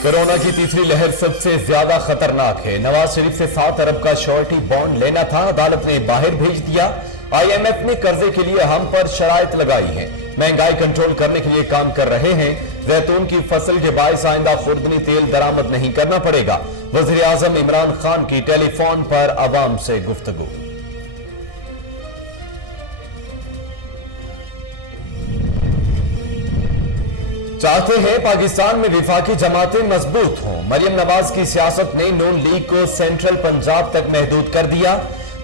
Corona की तीसरी लहर सबसे ज्यादा खतरनाक है। नवाज शरीफ से 7 अरब का श्योरिटी बॉन्ड लेना था, अदालत ने बाहर भेज दिया। IMF ने कर्जे के लिए हम पर शराइत लगाई है। महंगाई कंट्रोल करने के लिए काम कर रहे हैं। जैतून की फसल के बायस आइंदा खुर्दनी तेल दरामद नहीं करना पड़ेगा। वजीर आजम इमरान खान की टेलीफोन पर अवाम से गुफ्तगू। चाहते हैं पाकिस्तान में विफाकी जमातें मजबूत हों। मरियम नवाज की सियासत ने नून लीग को सेंट्रल पंजाब तक महदूद कर दिया।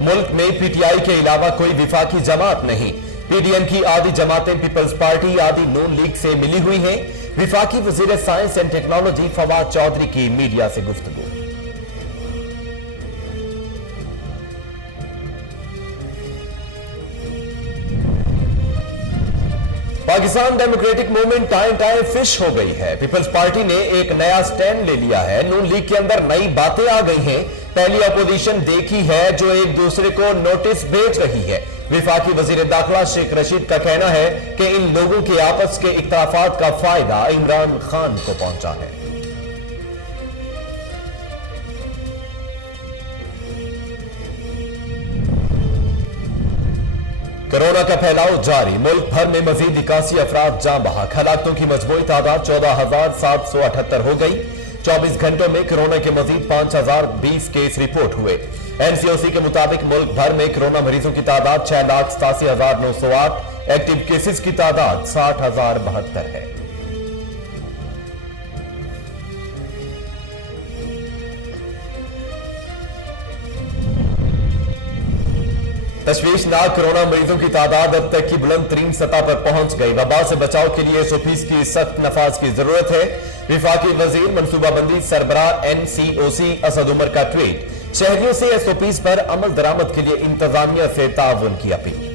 मुल्क में PTI के अलावा कोई विफाकी जमात नहीं। PDM की आधी जमातें पीपल्स पार्टी, आधी नून लीग से मिली हुई हैं। विफाकी वजीर science and technology Fawad Chaudhry की मीडिया से गुफ्तगू। पाकिस्तान डेमोक्रेटिक मूवमेंट टाइम फिश हो गई है। पीपल्स पार्टी ने एक नया स्टैंड ले लिया है। नून लीग के अंदर नई बातें आ गई हैं। पहली अपोजिशन देखी है जो एक दूसरे को नोटिस भेज रही है। विफाकी वजीर दाखिला शेख रशीद का कहना है कि इन लोगों के आपस के इख्तलाफात का फायदा इमरान खान को पहुंचा है। कोरोना का फैलाव जारी। मुल्क भर में मजीद 81 अफराद जान बहक। हलाकतों की मजमूई तादाद 14,778 हो गई। 24 घंटों में कोरोना के मजीद 5,020 केस रिपोर्ट हुए। NCOC के मुताबिक मुल्क भर में कोरोना मरीजों की तादाद 6,87,908। एक्टिव केसेस की तादाद 60,072 है। तशवीशनाक कोरोना मरीजों की तादाद अब तक की बुलंद तरीन सतह पर पहुंच गई। वबा से बचाव के लिए SOPs की सख्त नफाज की जरूरत है। विफाकी वजीर मनसूबाबंदी सरबराह NCOC असद उमर का ट्वीट। शहरियों से SOPs पर अमल दरामद के लिए इंतजामिया से ताउन की अपील।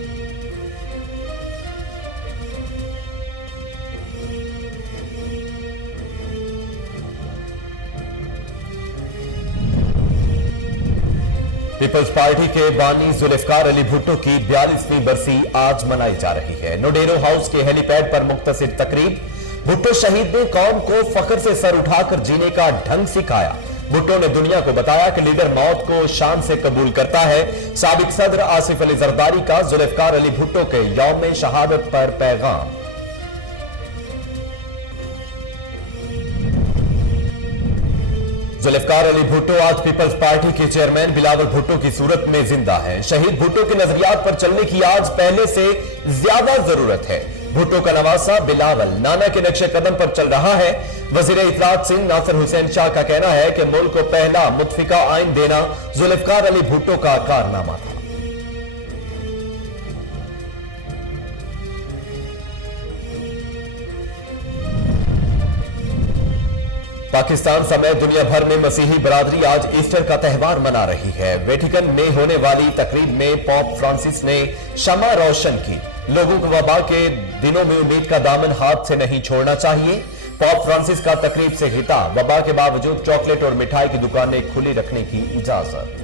पीपल्स पार्टी के बानी जुल्फकार अली भुट्टो की 42वीं बरसी आज मनाई जा रही है। नोडेरो हाउस के हेलीपैड पर मुख्तसिर तकरीब। भुट्टो शहीद ने कौम को फख्र से सर उठाकर जीने का ढंग सिखाया। भुट्टो ने दुनिया को बताया कि लीडर मौत को शान से कबूल करता है। साबिक सदर आसिफ अली जरदारी का जुल्फकार अली भुट्टो के यौम शहादत पर पैगाम। जुल्फकार अली भुट्टो आज पीपल्स पार्टी के चेयरमैन बिलावल भुट्टो की सूरत में जिंदा है। शहीद भुट्टो के नजरियात पर चलने की आज पहले से ज्यादा जरूरत है। भुट्टो का नवासा बिलावल नाना के नक्शे कदम पर चल रहा है। वजीर इत्तलात सिंह नासिर हुसैन शाह का कहना है कि मुल्क को पहला मुतफिका आइन देना जुल्फकार अली भुट्टो का कारनामा था। पाकिस्तान समेत दुनिया भर में मसीही बरादरी आज ईस्टर का त्यौहार मना रही है। वेटिकन में होने वाली तकरीब में पोप फ्रांसिस ने शमा रोशन की। लोगों को वबा के दिनों में उम्मीद का दामन हाथ से नहीं छोड़ना चाहिए। पोप फ्रांसिस का तकरीब से खिताब। वबा के बावजूद चॉकलेट और मिठाई की दुकानें खुली रखने की इजाजत।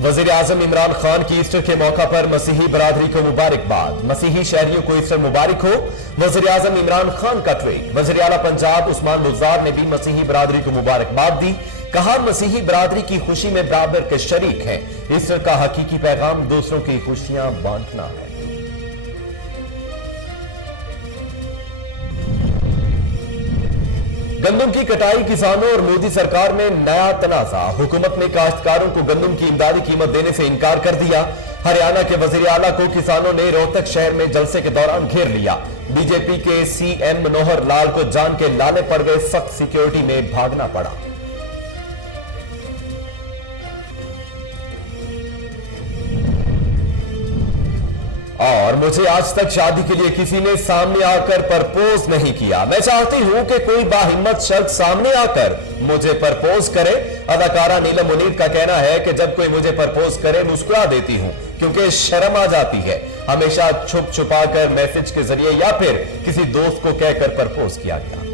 वजीर आजम इमरान खान की ईस्टर के मौका पर मसीही बरादरी को मुबारकबाद। मसीही शहरियों को ईस्टर मुबारक हो। वजीर आजम इमरान खान का ट्वीट। वजीर आला पंजाब उस्मान बुज़दार ने भी मसीही बरादरी को मुबारकबाद दी। कहा मसीही बरादरी की खुशी में बराबर के शरीक हैं। ईस्टर का हकीकी पैगाम दूसरों की खुशियां बांटना है। गंदम की कटाई किसानों और मोदी सरकार में नया तनाजा। हुकूमत ने काश्तकारों को गंदम की इमदादी कीमत देने से इनकार कर दिया। हरियाणा के वजीर आला को किसानों ने रोहतक शहर में जलसे के दौरान घेर लिया। बीजेपी के CM मनोहर लाल को जान के लाले पड़ गए। सख्त सिक्योरिटी में भागना पड़ा। और मुझे आज तक शादी के लिए किसी ने सामने आकर प्रपोज नहीं किया। मैं चाहती हूं कि कोई बाहिम्मत शख्स सामने आकर मुझे प्रपोज करे। अदाकारा नीलम मुनीर का कहना है कि जब कोई मुझे प्रपोज करे मुस्कुरा देती हूं क्योंकि शर्म आ जाती है। हमेशा छुप छुपा कर मैसेज के जरिए या फिर किसी दोस्त को कहकर प्रपोज किया गया।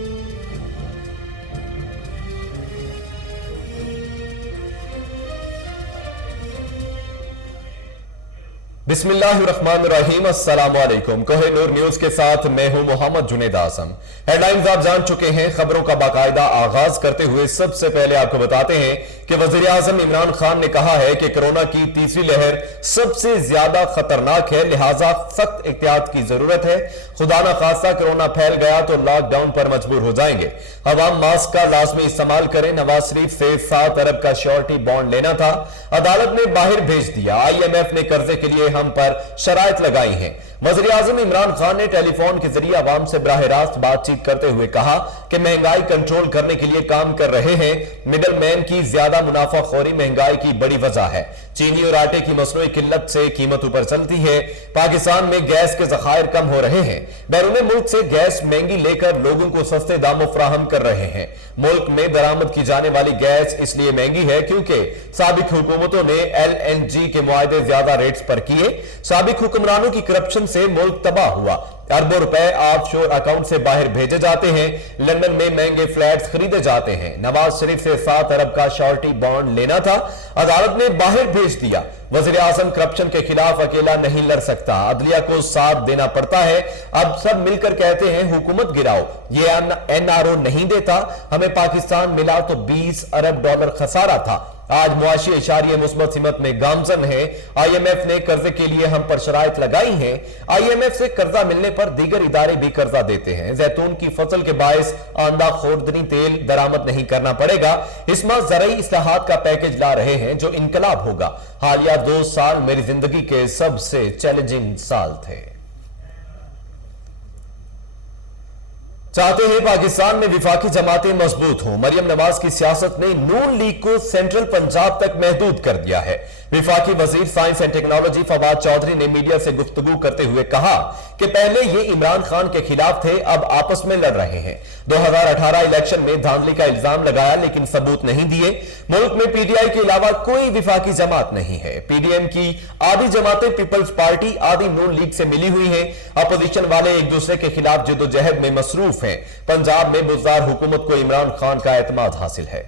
बिस्मिल्लाहिर्रहमानिर्रहीम, अस्सलाम वालेकुम। कोहिनूर न्यूज के साथ मैं हूं मोहम्मद जुनेद आजम। हेडलाइंस आप जान चुके हैं। खबरों का बाकायदा आगाज करते हुए सबसे पहले आपको बताते हैं कि वजीर आजम इमरान खान ने कहा है कि कोरोना की तीसरी लहर सबसे ज्यादा खतरनाक है, लिहाजा सख्त एहतियात की जरूरत है। खुदा ना खास्ता कोरोना फैल गया तो लॉकडाउन पर मजबूर हो जाएंगे। अवाम मास्क का लाजमी इस्तेमाल करें। नवाज शरीफ से 7 अरब का श्योरिटी बॉन्ड लेना था, अदालत ने बाहर भेज दिया। IMF ने कर्जे के लिए हम पर शराइत लगाई हैं। वज़ीर आज़म इमरान खान ने टेलीफोन के जरिए आवाम से बराह रास्त बातचीत करते हुए कहा कि महंगाई कंट्रोल करने के लिए काम कर रहे हैं। मिडल मैन की ज्यादा मुनाफाखोरी महंगाई की बड़ी वजह है। चीनी और आटे की मसनूई किल्लत से कीमत ऊपर चलती है। पाकिस्तान में गैस के ज़खायर कम हो रहे हैं। बैरून मुल्क से गैस महंगी लेकर लोगों को सस्ते दामों फराहम कर रहे हैं। मुल्क में दरामद की जाने वाली गैस इसलिए महंगी है क्योंकि साबिक हुकूमतों ने LNG के मुआहदे ज्यादा रेट्स पर किए। साबिक हुक्मरानों की करप्शन से मुल्क तबाह हुआ। अरबों रुपए ऑफशोर अकाउंट से बाहर भेजे जाते हैं। लंदन में महंगे फ्लैट्स खरीदे जाते हैं। नवाज शरीफ से 7 अरब का श्योरिटी बॉन्ड लेना था, अदालत ने बाहर भेज दिया। वज़ीर आज़म करप्शन के खिलाफ अकेला नहीं लड़ सकता, अदलिया को साथ देना पड़ता है। अब सब मिलकर कहते हैं हुकूमत गिराओ। ये NRO नहीं देता। हमें पाकिस्तान मिला तो $20 अरब खसारा था। आज मुआशी इशारिये मुस्बत सिमत में गामजन है। IMF ने कर्जे के लिए हम पर शराइत लगाई हैं। IMF से कर्जा मिलने पर दीगर इदारे भी कर्जा देते हैं। जैतून की फसल के बायस आंदा खोर्दनी तेल दरामद नहीं करना पड़ेगा। इसमें ज़राई इस्लाहात का पैकेज ला रहे हैं जो इनकलाब होगा। हालिया 2 साल मेरी जिंदगी के सबसे चैलेंजिंग साल थे। चाहते हैं पाकिस्तान में विफाकी जमातें मजबूत हों। मरियम नवाज की सियासत ने नून लीग को सेंट्रल पंजाब तक महदूद कर दिया है। विफाकी वजीर science and technology Fawad Chaudhry ने मीडिया से गुफ्तगू करते हुए कहा कि पहले ये इमरान खान के खिलाफ थे, अब आपस में लड़ रहे हैं। 2018 इलेक्शन में धांधली का इल्जाम लगाया लेकिन सबूत नहीं दिए। मुल्क में PTI के अलावा कोई विफाकी जमात नहीं है। PDM की आधी जमातें पीपल्स पार्टी, आधी नून लीग से मिली हुई हैं। अपोजिशन वाले एक दूसरे के खिलाफ जद्दोजहद में मसरूफ हैं। पंजाब में बुज़दार हुकूमत को इमरान खान का एतमाद हासिल है।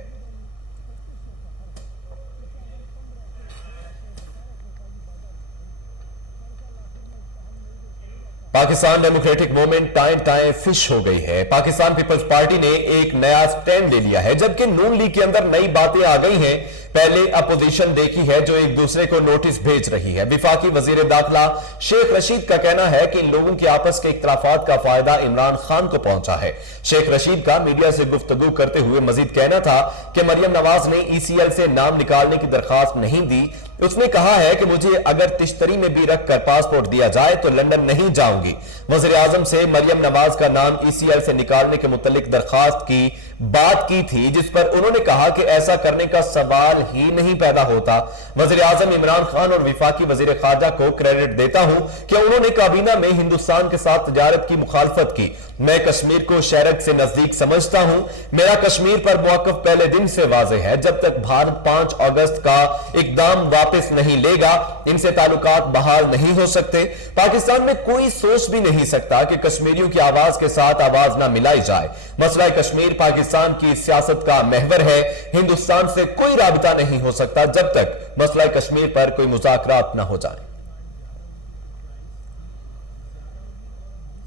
पाकिस्तान डेमोक्रेटिक मूवमेंट टाइम फिश हो गई है। पाकिस्तान पीपल्स पार्टी ने एक नया स्टैंड ले लिया है, जबकि नून लीग के अंदर नई बातें आ गई हैं। पहले अपोजिशन देखी है जो एक दूसरे को नोटिस भेज रही है। विफाकी वजीर दाखिला शेख रशीद का कहना है कि इन लोगों के आपस के इख्तलाफात का फायदा इमरान खान को पहुंचा है। शेख रशीद का मीडिया से गुफ्तगू करते हुए मजीद कहना था कि मरियम नवाज ने ECL से नाम निकालने की दरखास्त नहीं दी। उसने कहा है कि मुझे अगर तिश्तरी में भी रखकर पासपोर्ट दिया जाए तो लंदन नहीं जाऊंगी। वज़ीर आज़म से मरियम नवाज का नाम ECL से निकालने के मुतालिक दरखास्त की बात की थी, जिस पर उन्होंने कहा कि ऐसा करने का सवाल ही नहीं पैदा होता। वज़ीर आज़म इमरान खान और विफाकी वज़ीर खारजा को क्रेडिट देता हूं कि उन्होंने काबीना में हिंदुस्तान के साथ तजारत की मुखालफत की। मैं कश्मीर को शरक से नजदीक समझता हूं। मेरा कश्मीर पर मौक़िफ़ पहले दिन से वाज़ेह है। जब तक भारत 5 अगस्त का इकदाम वापस नहीं लेगा, इनसे ताल्लुकात बहाल नहीं हो सकते। पाकिस्तान में कोई सोच भी नहीं सकता कि कश्मीरियों की आवाज के साथ आवाज ना मिलाई जाए। मसला कश्मीर पाकिस्तान की सियासत का महवर है। हिंदुस्तान से कोई राबिता नहीं हो सकता जब तक मसला कश्मीर पर कोई मुज़ाकरात ना हो जाए।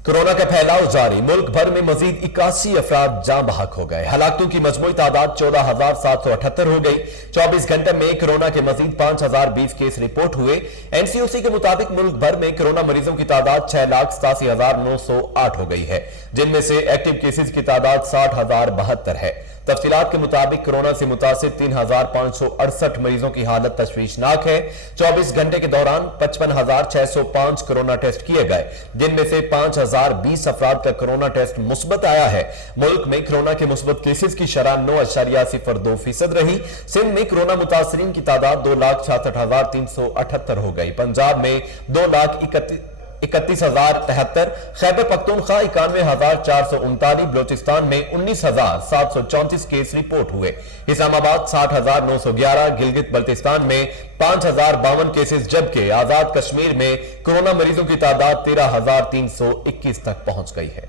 कोरोना का फैलाव जारी। मुल्क भर में मजीद 81 अफराद जान बहक हो गए। हलाकतों की मजमूई तादाद 14,778 हो गई। 24 घंटे में कोरोना के मजीद 5,020 केस रिपोर्ट हुए। NCOC के मुताबिक मुल्क भर में कोरोना मरीजों की तादाद 6,87,908 हो गई है, जिनमें से एक्टिव केसेज की तादाद 60,072 है। तफसीलात के मुताबिक कोरोना से मुतासिर 3,568 मरीजों की हालत तशवीशनाक है। 24 घंटे के दौरान 55,605 कोरोना टेस्ट किए गए, जिनमें से 5,020 अफराद का कोरोना टेस्ट मुस्बत आया है। मुल्क में कोरोना के मुस्बत केसेस की शरह 9.02% रही। सिंध में कोरोना मुतासरीन की तादाद 2,66,378 हो गई। पंजाब में 31,073, खैबर पख्तूनख्वा 91,439, बलोचिस्तान में 19,734 केस रिपोर्ट हुए। इस्लामाबाद 60,911, गिलगित बल्तिस्तान में 5,052 केसेस, जबकि आजाद कश्मीर में कोरोना मरीजों की तादाद 13,321 तक पहुंच गई है।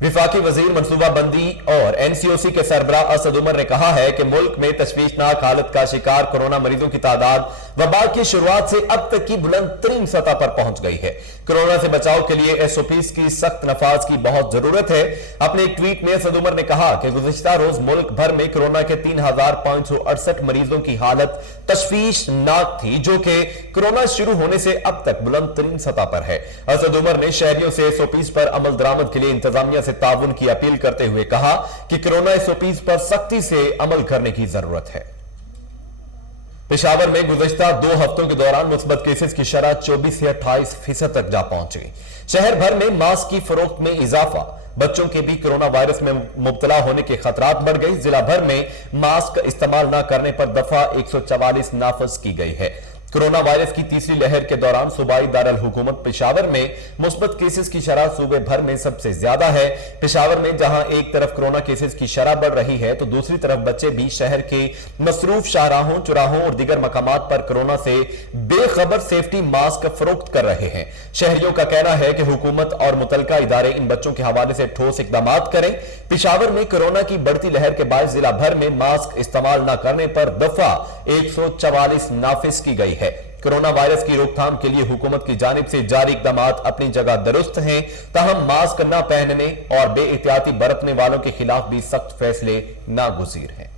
विफाकी वजीर मनसूबाबंदी और एनसीओसी के सरबराह असद उमर ने कहा है कि मुल्क में तशवीशनाक हालत का शिकार कोरोना मरीजों की तादाद वबा की शुरुआत से अब तक की बुलंद तरीन सतह पर पहुंच गई है। कोरोना से बचाव के लिए एसओपीज की सख्त नफाज की बहुत जरूरत है। अपने एक ट्वीट में असद उमर ने कहा कि गुज़िश्ता रोज मुल्क भर में कोरोना के 3,568 मरीजों की हालत तशवीशनाक थी, जो कि कोरोना शुरू होने से अब तक बुलंद तरीन सतह पर है। असद उमर ने शहरियों से एसओपीज पर अमल दरामद के लिए इंतजामिया से ताउन की अपील करते हुए कहा कि कोरोना एसओपीज पर सख्ती से अमल करने की जरूरत है। पेशावर में गुज़िश्ता 2 हफ्तों के दौरान मुस्बत केसेस की शरह 24 से 28% तक जा पहुंची। शहर भर में मास्क की फरोख्त में इजाफा, बच्चों के भी कोरोना वायरस में मुब्तला होने के खतरात बढ़ गई। जिला भर में मास्क इस्तेमाल न करने पर दफा 144 नाफज की गई है। कोरोना वायरस की तीसरी लहर के दौरान सूबाई दारुल हुकूमत पेशावर में मुस्बत केसेस की शरह सूबे भर में सबसे ज्यादा है। पेशावर में जहां एक तरफ कोरोना केसेस की शरह बढ़ रही है, तो दूसरी तरफ बच्चे भी शहर के मसरूफ शाहराहों, चौराहों और दीगर मकामात पर कोरोना से बेखबर सेफ्टी मास्क फरोख्त कर रहे हैं। शहरियों का कहना है कि हुकूमत और मुतलका इदारे इन बच्चों के हवाले से ठोस इकदाम करें। पेशावर में कोरोना की बढ़ती लहर के बाद जिला भर में मास्क इस्तेमाल न करने पर दफा 144 नाफिज की गई है। कोरोना वायरस की रोकथाम के लिए हुकूमत की जानिब से जारी इकदाम अपनी जगह दुरुस्त हैं, ताहम मास्क न पहनने और बेएहतियाती बरतने वालों के खिलाफ भी सख्त फैसले नागुज़ीर हैं।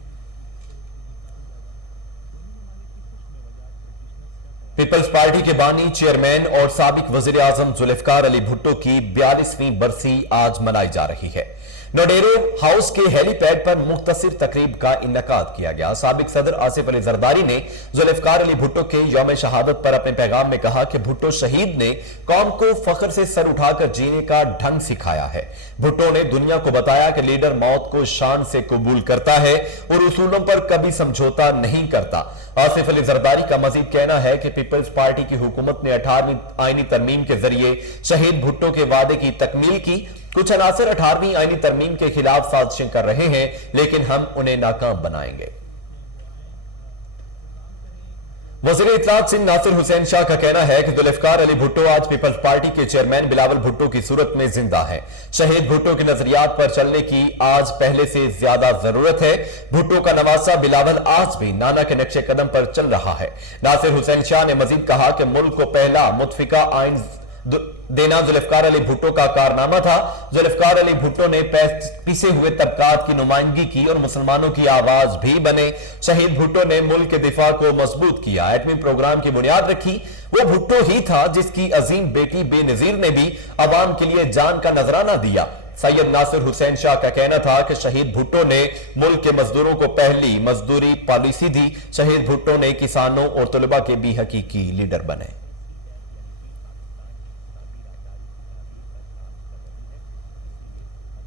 पीपल्स पार्टी के बानी, चेयरमैन और साबिक वजीर आजम जुल्फिकार अली भुट्टो की 42वीं बरसी आज मनाई जा रही है। नोडेरो हाउस के हेलीपैड पर मुख्तसिर तकरीब का इन्नेकाद किया गया। साबिक सदर आसिफ अली जरदारी ने जुल्फिकार अली भुट्टो के यौम शहादत पर अपने पैगाम में कहा कि भुट्टो शहीद ने कौम को फख्र से सर उठाकर जीने का ढंग सिखाया है। भुट्टो ने दुनिया को बताया कि लीडर मौत को शान से कबूल करता है और उसूलों पर कभी समझौता नहीं करता। आसिफ अली जरदारी का मजीद कहना है कि पीपल्स पार्टी की हुकूमत ने 18वीं आईनी तरमीम के जरिए शहीद भुट्टो के वादे की तकमील की। कुछ अनासर 18वीं आईनी तरमीम के खिलाफ साजिशें कर रहे हैं, लेकिन हम उन्हें नाकाम बनाएंगे। वज़ीर इत्तलात सिंध नासिर हुसैन शाह का कहना है कि जुल्फिकार अली भुट्टो आज पीपल्स पार्टी के चेयरमैन बिलावल भुट्टो की सूरत में जिंदा है। शहीद भुट्टो के नजरियात पर चलने की आज पहले से ज्यादा जरूरत है। भुट्टो का नवासा बिलावल आज भी नाना के नक्शे कदम पर चल रहा है। नासिर हुसैन शाह ने मजीद कहा कि मुल्क को पहला मुतफिका आइन देना जुल्फिकार अली भुट्टो का कारनामा था। जुल्फिकार अली भुट्टो ने पिसे हुए तबकात की नुमाइंदगी की और मुसलमानों की आवाज भी बने। शहीद भुट्टो ने मुल्क के दिफा को मजबूत किया, एटमी प्रोग्राम की बुनियाद रखी। वो भुट्टो ही था जिसकी अजीम बेटी बेनजीर ने भी अवाम के लिए जान का नजराना दिया। सैयद नासिर हुसैन शाह का कहना था कि शहीद भुट्टो ने मुल्क के मजदूरों को पहली मजदूरी पॉलिसी दी। शहीद भुट्टो ने किसानों और तलबा के भी हकीकी लीडर बने।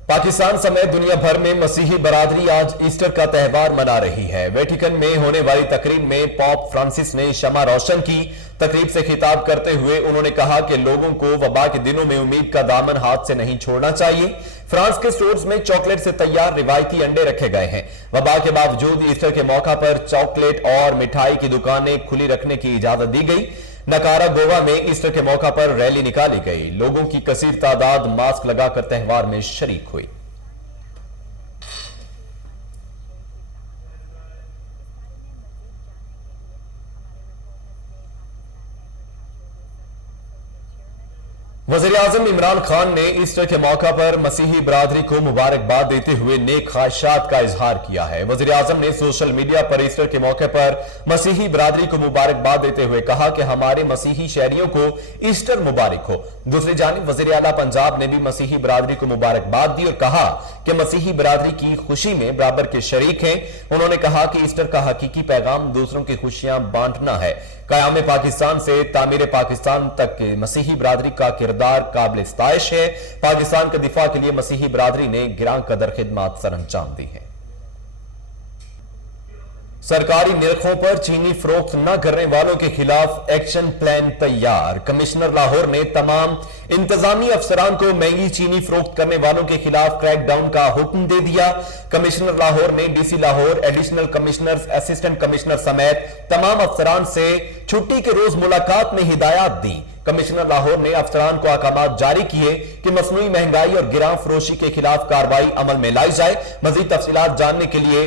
पाकिस्तान समेत दुनिया भर में मसीही बरादरी आज ईस्टर का त्यौहार मना रही है। वेटिकन में होने वाली तकरीब में पॉप फ्रांसिस ने शमा रोशन की। तकरीब से खिताब करते हुए उन्होंने कहा कि लोगों को वबा के दिनों में उम्मीद का दामन हाथ से नहीं छोड़ना चाहिए। फ्रांस के स्टोर्स में चॉकलेट से तैयार रिवायती अंडे रखे गए हैं। वबा के बावजूद ईस्टर के मौका पर चॉकलेट और मिठाई की दुकानें खुली रखने की इजाजत दी गई। नकारा गोवा में ईस्टर के मौका पर रैली निकाली गई। लोगों की कसीर तादाद मास्क लगाकर त्यौहार में शरीक हुई। वज़ीर आज़म इमरान खान ने ईस्टर के मौका पर मसीही बरादरी को मुबारकबाद देते हुए नेक ख्वाहिशात का इजहार किया है। वज़ीर आज़म ने सोशल मीडिया पर ईस्टर के मौके पर मसीही बरादरी को मुबारकबाद देते हुए कहा कि हमारे मसीही शहरियों को ईस्टर मुबारक हो। दूसरी जानिब वज़ीर आला पंजाब ने भी मसीही बरादरी को मुबारकबाद दी और कहा कि मसीही बरादरी की खुशी में बराबर के शरीक हैं। उन्होंने कहा कि ईस्टर का हकीकी पैगाम दूसरों की खुशियां बांटना है। क़याम पाकिस्तान से तामीर पाकिस्तान तक मसीही बरादरी का किरदार काबिल इस्ताइश है। पाकिस्तान के दिफा के लिए मसीही बरादरी ने गिरां कदर खिदमत सर अंजाम दी है। सरकारी निरखों पर चीनी फरोख्त न करने वालों के खिलाफ एक्शन प्लान तैयार। कमिश्नर लाहौर ने तमाम इंतजामी अफसरान को महंगी चीनी फरोख्त करने वालों के खिलाफ क्रैकडाउन का हुक्म दे दिया। कमिश्नर लाहौर ने DC Lahore, additional commissioners, assistant commissioner समेत तमाम अफसरान से छुट्टी के रोज मुलाकात में हिदायत दी। कमिश्नर लाहौर ने अफसरान को अहकामात जारी किए कि मसनूई महंगाई और गिरां फरोशी के खिलाफ कार्रवाई अमल में लाई जाए। मजीद तफसीलात जानने के लिए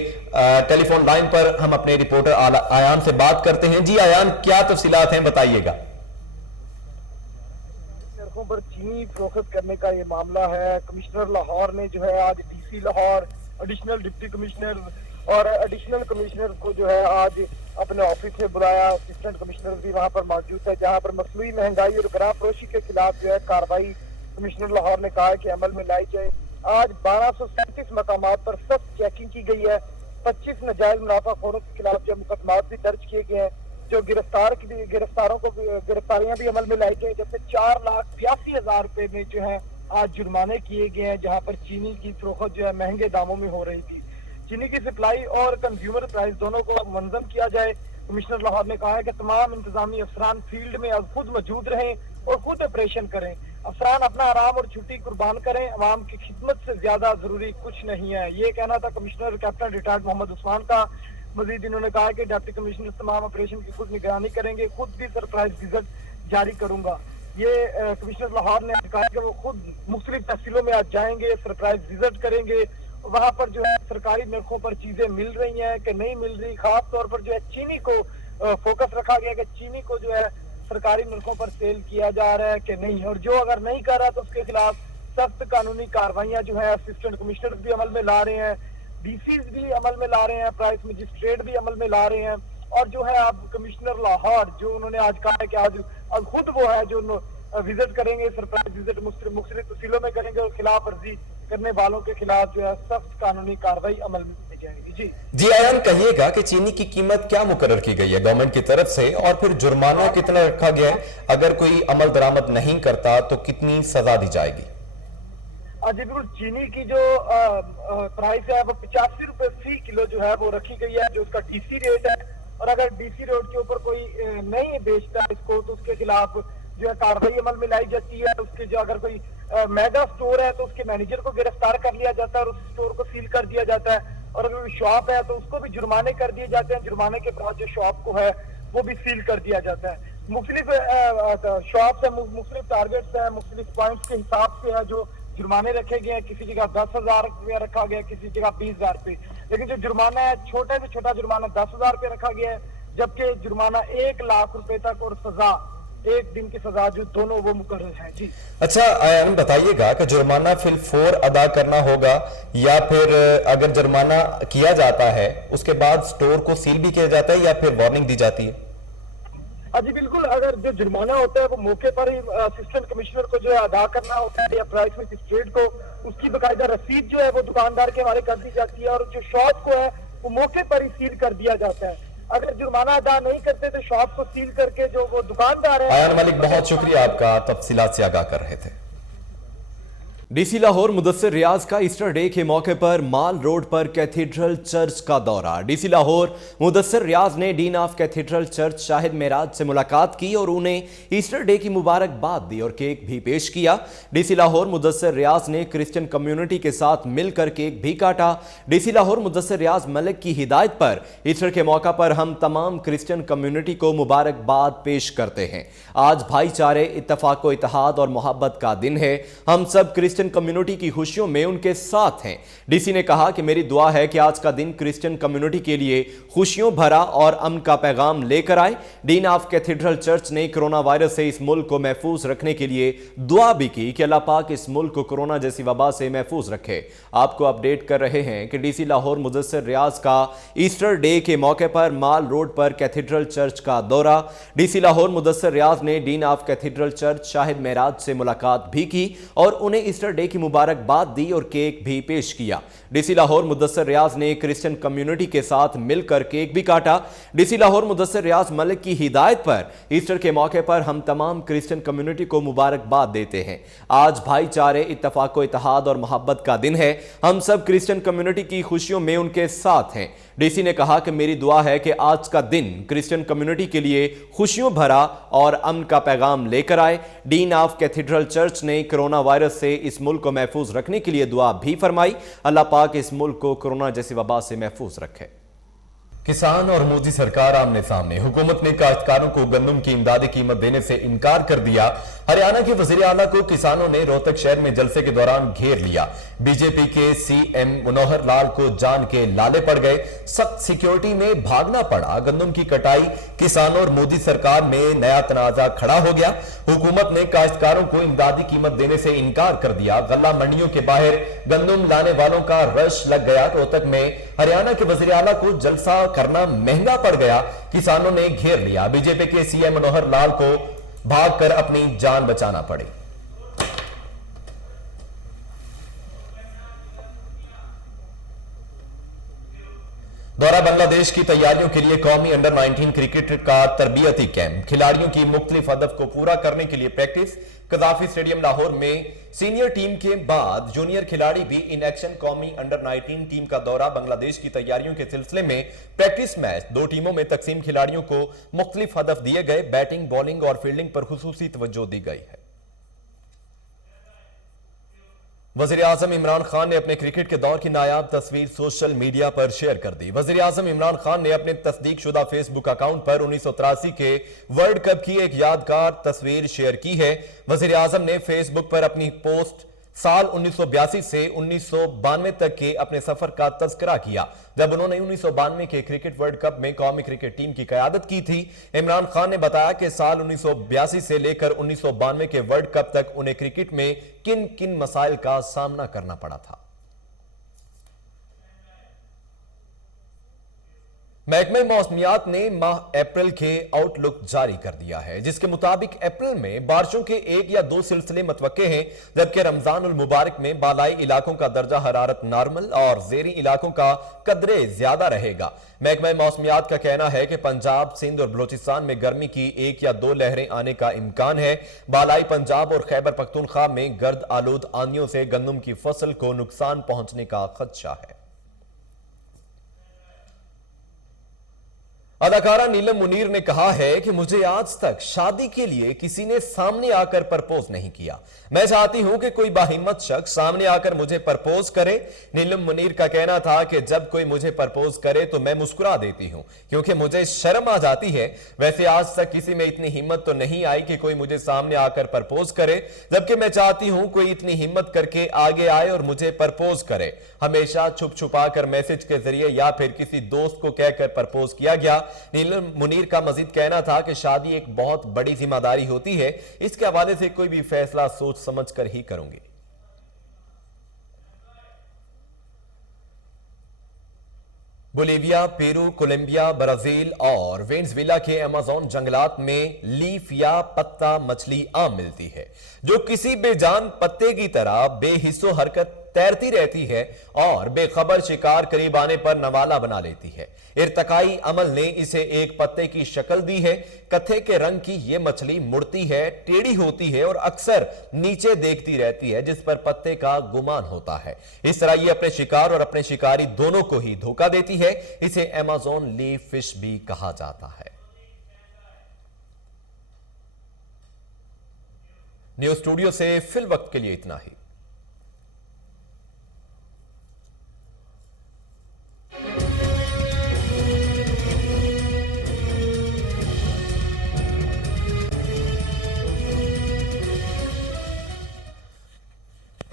टेलीफोन लाइन पर हम अपने रिपोर्टर आयान से बात करते हैं। जी आयान, क्या तफसीलात हैं, बताइएगा। सड़कों पर चीनी फरोख्त करने का ये मामला है। कमिश्नर लाहौर ने जो है आज DC Lahore, additional deputy commissioner और एडिशनल कमिश्नर को जो है आज अपने ऑफिस में बुलाया। असिस्टेंट कमिश्नर भी वहां पर मौजूद है, जहां पर मसनूई महंगाई और गिरां फरोशी के खिलाफ जो है कार्रवाई कमिश्नर लाहौर ने कहा है कि अमल में लाई जाए। आज 1237 मकामात पर सख्त चेकिंग की गई है। 25 नाजायज मुनाफाखोरों के खिलाफ जो मुकदमात भी दर्ज किए गए हैं, जो गिरफ्तारों को गिरफ्तारियां भी अमल में लाई गई, जैसे 4,82,000 रुपए में जो है आज जुर्माने किए गए हैं, जहां पर चीनी की फरोख्त जो है महंगे दामों में हो रही थी। चीनी की सप्लाई और कंज्यूमर प्राइस दोनों को मुनज़्ज़म किया जाए। कमिश्नर लाहौर ने कहा है कि तमाम इंतजामी अफसरान फील्ड में अब खुद मौजूद रहें और खुद ऑपरेशन करें। अफसरान अपना आराम और छुट्टी कुर्बान करें, अवाम की खिदमत से ज्यादा जरूरी कुछ नहीं है। ये कहना था commissioner captain retired Mohammad Usman का। मजीद इन्होंने कहा कि डिप्टी कमिश्नर तमाम ऑपरेशन की खुद निगरानी करेंगे, खुद भी सरप्राइज विजिट जारी करूंगा। ये कमिश्नर लाहौर ने कहा कि वो खुद मुख्तलिफ तहसीलों में आज जाएंगे, सरप्राइज विजिट करेंगे। वहां पर जो है सरकारी नरखों पर चीजें मिल रही हैं कि नहीं मिल रही। खास तौर पर जो है चीनी को फोकस रखा गया कि चीनी को जो है सरकारी नरखों पर सेल किया जा रहा है कि नहीं, और जो अगर नहीं कर रहा तो उसके खिलाफ सख्त कानूनी कार्रवाइयां जो है असिस्टेंट कमिश्नर भी अमल में ला रहे हैं, डीसीज भी अमल में ला रहे हैं, प्राइस मजिस्ट्रेट भी अमल में ला रहे हैं। और जो है अब कमिश्नर लाहौर जो उन्होंने आज कहा है कि आज अब खुद वो है जो विजिट करेंगे, सरप्राइज विजिट मुख्तलिफ तहसीलों में करेंगे और खिलाफ वर्जी करने वालों के खिलाफ जो है सख्त कानूनी कार्रवाई अमल में ली जाएगी। जी आयान, कहिएगा कि चीनी की कीमत क्या मुकर्रर की गई है गवर्नमेंट की तरफ से, और फिर जुर्माना कितना रखा गया है? अगर कोई अमल दरामद नहीं करता तो कितनी सजा दी जाएगी? जी बिल्कुल, चीनी की जो प्राइस है वो 85 रुपए फी किलो जो है वो रखी गई है, जो उसका डीसी रेट है। और अगर डीसी रेट के ऊपर कोई नहीं बेचता इसको तो उसके खिलाफ जो है कार्रवाई अमल में लाई जाती है। उसके जो अगर कोई मेगा स्टोर है तो उसके मैनेजर को गिरफ्तार कर लिया जाता है और उस स्टोर को सील कर दिया जाता है। और अगर कोई शॉप है तो उसको भी जुर्माने कर दिए जाते हैं। जुर्माने के बाद जो शॉप को है वो भी सील कर दिया जाता है। मुख्तलिफ शॉप है, मुख्तलिफ टारगेट्स है, मुख्तलिफ पॉइंट्स के हिसाब से है जो जुर्माने रखे गए हैं। किसी जगह 10,000 रुपया रखा गया, किसी जगह 20,000 रुपये। लेकिन जो जुर्माना है, छोटे से छोटा जुर्माना 10,000 रुपये रखा गया है, जबकि जुर्माना 1 लाख रुपए तक और सजा 1 दिन की सजा जो दोनों वो मुकर्रर है। जी अच्छा आयान, बताइएगा कि जुर्माना फिलफौर अदा करना होगा या फिर अगर जुर्माना किया जाता है उसके बाद स्टोर को सील भी किया जाता है या फिर वार्निंग दी जाती है? जी बिल्कुल, अगर जो जुर्माना होता है वो मौके पर ही असिस्टेंट कमिश्नर को जो है अदा करना होता है या प्राइस मजिस्ट्रेट को। उसकी बाकायदा रसीद जो है वो दुकानदार के हवाले कर दी जाती है और जो शॉप को है वो मौके पर ही सील कर दिया जाता है। अगर जुर्माना अदा नहीं करते तो शॉप को सील करके जो वो दुकानदार है। आयान मलिक, बहुत शुक्रिया आपका, तफसीलात से आगाह कर रहे थे। डीसी लाहौर मुदस्सिर रियाज का ईस्टर डे के मौके पर माल रोड पर कैथीड्रल चर्च का दौरा। डीसी लाहौर मुदस्सिर रियाज ने dean of cathedral church Shahid Meraj से मुलाकात की और उन्हें ईस्टर डे की मुबारकबाद दी और केक भी पेश किया। डीसी लाहौर मुदस्सिर रियाज ने क्रिश्चियन कम्युनिटी के साथ मिलकर केक भी काटा। डीसी लाहौर मुदस्सिर रियाज मलिक की हिदायत पर ईस्टर के मौका पर हम तमाम क्रिश्चियन कम्युनिटी को मुबारकबाद पेश करते हैं। आज भाईचारे, इत्तफाक व इत्तेहाद और मोहब्बत का दिन है। हम सब क्रिश्चियन कम्युनिटी की खुशियों में उनके साथ हैं। डीसी ने कहा कि मेरी दुआ है कि आज का दिन क्रिश्चियन कम्युनिटी के लिए खुशियों भरा और अमन का पैगाम लेकर आए। डीन ऑफ कैथीड्रल चर्च ने कोरोना वायरस से इस मुल्क को महफूज रखने के लिए दुआ भी की कि अल्लाह पाक इस मुल्क को कोरोना जैसी वबा से महफूज रखे। आपको अपडेट कर रहे हैं कि डीसी लाहौर मुदस्सिर रियाज का ईस्टर डे के मौके पर माल रोड पर कैथीड्रल चर्च का दौरा। डीसी लाहौर मुदस्सिर रियाज ने dean of cathedral church Shahid Meraj से मुलाकात भी की और उन्हें ईस्टर ईस्टर डे की मुबारकबाद दी और केक भी पेश किया। डीसी लाहौर मुदस्सिर रियाज ने क्रिश्चियन कम्युनिटी के साथ मिलकर केक भी काटा। डीसी लाहौर मुदस्सिर रियाज मलिक की हिदायत पर ईस्टर के मौके पर हम तमाम क्रिश्चियन कम्युनिटी को मुबारकबाद देते हैं। आज भाईचारे, इत्तफाक व इत्तेहाद और मोहब्बत का दिन है। हम सब क्रिश्चियन कम्युनिटी की खुशियों में उनके साथ हैं। डीसी ने कहा कि मेरी दुआ है कि आज का दिन क्रिश्चियन कम्युनिटी के लिए खुशियों भरा और अमन का पैगाम लेकर आए। डीन ऑफ कैथेड्रल चर्च ने कोरोना वायरस से इस मुल्क को महफूज रखने के लिए दुआ भी फरमाई। अल्लाह पाक इस मुल्क को कोरोना जैसी वबा से महफूज रखे। किसान और मोदी सरकार आमने सामने। हुकूमत ने काश्तकारों को गंदम की इमदादी कीमत देने से इनकार कर दिया। हरियाणा के वजीर आला को किसानों ने रोहतक शहर में जलसे के दौरान घेर लिया। बीजेपी के सीएम मनोहर लाल को जान के लाले पड़ गए। सख्त सिक्योरिटी में भागना पड़ा। गंदम की कटाई, किसानों और मोदी सरकार में नया तनाजा खड़ा हो गया। हुकूमत ने काश्तकारों को इमदादी कीमत देने से इनकार कर दिया। गल्ला मंडियों के बाहर गंदम लाने वालों का रश लग गया। रोहतक में हरियाणा के वजीर आला को जलसा करना महंगा पड़ गया। किसानों ने घेर लिया। बीजेपी के सीएम मनोहर लाल को भागकर अपनी जान बचाना पड़ी। दौरा बांग्लादेश की तैयारियों के लिए कौमी अंडर 19 क्रिकेट का तरबियती कैंप। खिलाड़ियों की मुख्तलिफ हदफ को पूरा करने के लिए प्रैक्टिस। कदाफी स्टेडियम लाहौर में सीनियर टीम के बाद जूनियर खिलाड़ी भी इन एक्शन। कौमी अंडर 19 टीम का दौरा बांग्लादेश की तैयारियों के सिलसिले में प्रैक्टिस मैच। 2 टीमों में तकसीम। खिलाड़ियों को मुख्तलिफ हदफ दिए गए। बैटिंग, बॉलिंग और फील्डिंग पर खुसूसी तवज्जो दी गई है। वज़ीर आज़म इमरान खान ने अपने क्रिकेट के दौर की नायाब तस्वीर सोशल मीडिया पर शेयर कर दी। वज़ीर आज़म इमरान खान ने अपने तस्दीक शुदा फेसबुक अकाउंट पर 1983 के वर्ल्ड कप की एक यादगार तस्वीर शेयर की है। वज़ीर आज़म ने फेसबुक पर अपनी पोस्ट साल 1982 से 1992 तक के अपने सफर का तज़किरा किया, जब उन्होंने 1992 के क्रिकेट वर्ल्ड कप में कौमी क्रिकेट टीम की क़यादत की थी। इमरान खान ने बताया कि साल 1982 से लेकर 1992 के वर्ल्ड कप तक उन्हें क्रिकेट में किन किन मसाइल का सामना करना पड़ा था। महकमे मौसमियात ने माह अप्रैल के आउटलुक जारी कर दिया है, जिसके मुताबिक अप्रैल में बारिशों के 1 या 2 सिलसिले मतवक्के हैं, जबकि रमजान उल मुबारक में बालाई इलाकों का दर्जा हरारत नॉर्मल और ज़ेरी इलाकों का कदरे ज्यादा रहेगा। महकमा मौसमियात का कहना है कि पंजाब, सिंध और बलोचिस्तान में गर्मी की 1 या 2 लहरें आने का इम्कान है। बालाई पंजाब और खैबर पख्तूनख्वा में गर्द आलूद आंधियों से गंदम की फसल को नुकसान पहुंचने का खदशा है। अदाकारा नीलम मुनीर ने कहा है कि मुझे आज तक शादी के लिए किसी ने सामने आकर प्रपोज नहीं किया। मैं चाहती हूं कि कोई बाहिम्मत शख्स सामने आकर मुझे प्रपोज करे। नीलम मुनीर का कहना था कि जब कोई मुझे प्रपोज करे तो मैं मुस्कुरा देती हूं, क्योंकि मुझे शर्म आ जाती है। वैसे आज तक किसी में इतनी हिम्मत तो नहीं आई कि कोई मुझे सामने आकर प्रपोज करे, जबकि मैं चाहती हूं कोई इतनी हिम्मत करके आगे आए और मुझे प्रपोज करे। हमेशा छुप छुपा कर मैसेज के जरिए या फिर किसी दोस्त को कहकर प्रपोज किया गया। नीलम मुनीर का मजीद कहना था कि शादी एक बहुत बड़ी जिम्मेदारी होती है। इसके हवाले से कोई भी फैसला सोच समझ कर ही करूंगी। बोलीविया, पेरू, कोलंबिया, ब्राजील और वेनेजुएला के अमेज़न जंगलात में लीफ या पत्ता मछली आम मिलती है, जो किसी बेजान पत्ते की तरह बेहिस्सो हरकत तैरती रहती है और बेखबर शिकार करीब आने पर नवाला बना लेती है। इर्तकाई अमल ने इसे एक पत्ते की शक्ल दी है। कत्थे के रंग की यह मछली मुड़ती है, टेढ़ी होती है और अक्सर नीचे देखती रहती है, जिस पर पत्ते का गुमान होता है। इस तरह ये अपने शिकार और अपने शिकारी दोनों को ही धोखा देती है। इसे अमेज़न लीफ फिश भी कहा जाता है। न्यूज़ स्टूडियो से फिल वक्त के लिए इतना ही।